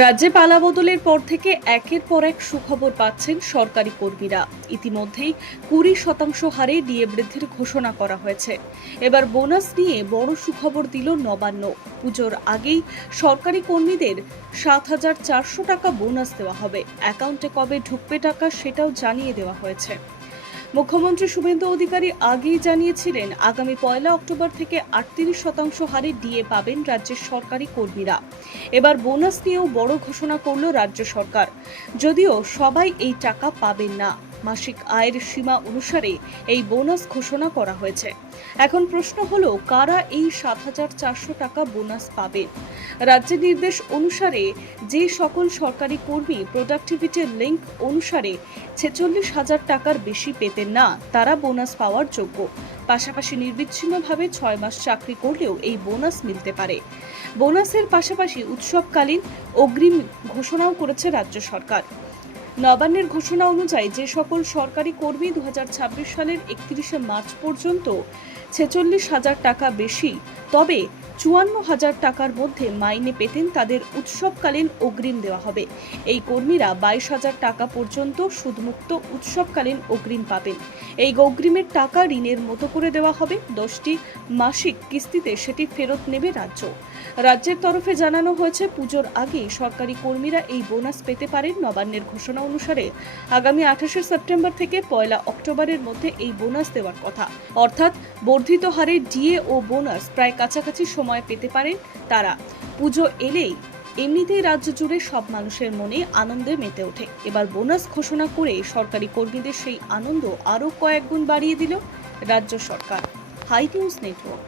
রাজ্যে পালাবদলের পর থেকে একের পর এক সুখবর পাচ্ছেন সরকারি কর্মীরা। ইতিমধ্যেই 20% হারে ডিএ বৃদ্ধির ঘোষণা করা হয়েছে। এবার বোনাস নিয়ে বড় সুখবর দিল নবান্ন। পুজোর আগেই সরকারি কর্মীদের 7,400 টাকা বোনাস দেওয়া হবে। অ্যাকাউন্টে কবে ঢুকবে টাকা সেটাও জানিয়ে দেওয়া হয়েছে। মুখ্যমন্ত্রী শুভেন্দু অধিকারী আগেই জানিয়েছিলেন, আগামী 1 অক্টোবর থেকে 38% হারে ডিএ পাবেন রাজ্যের সরকারি কর্মীরা। এবার বোনাস নিয়েও বড় ঘোষণা করল রাজ্য সরকার। যদিও সবাই এই টাকা পাবেন না, মাসিক আয়ের সীমা অনুসারে এই বোনাস ঘোষণা করা হয়েছে। এখন প্রশ্ন হলো, কারা এই 7,400 টাকা বোনাস পাবেন? রাজ্যের নির্দেশ অনুসারে যে সকল সরকারি কর্মী প্রোডাক্টিভিটি লিঙ্ক অনুসারে 46,000 টাকার বেশি পেতেন না, তারা বোনাস পাওয়ার যোগ্য। পাশাপাশি নির্বিচ্ছিন্নভাবে 6 মাস চাকরি করলেও এই বোনাস মিলতে পারে। বোনাসের পাশাপাশি উৎসবকালীন অগ্রিম ঘোষণাও করেছে রাজ্য সরকার। নবান্নের ঘোষণা অনুযায়ী যে সকল সরকারি কর্মী 2026 সালের 31শে মার্চ পর্যন্ত 46,000 টাকা বেশি তবে 54,000 টাকার মধ্যে মাইনে পেতেন, তাদের উৎসবকালীন অগ্রিম দেওয়া হবে। এই কর্মীরা 22,000 টাকা পর্যন্ত সুদমুক্ত উৎসবকালীন অগ্রিম পাবেন। এই অগ্রিমের টাকা ঋণের মতো করে দেওয়া হবে। 10টি মাসিক কিস্তিতে সেটি ফেরত নেবে রাজ্য। রাজ্যের তরফে জানানো হয়েছে, পুজোর আগে সরকারি কর্মীরা এই বোনাস পেতে পারেন। নবান্নের ঘোষণা অনুসারে আগামী 28শে সেপ্টেম্বর থেকে 1 অক্টোবরের মধ্যে এই বোনাস দেওয়ার কথা। অর্থাৎ বর্ধিত হারে ডিএ ও বোনাস প্রায় কাছাকাছি সময় পেতে পারেন তারা। পুজো এলেই এমনিতেই রাজ্য জুড়ে সব মানুষের মনে আনন্দে মেতে ওঠে। এবার বোনাস ঘোষণা করে সরকারি কর্মীদের সেই আনন্দ আরও কয়েক গুণ বাড়িয়ে দিল রাজ্য সরকার। High news network.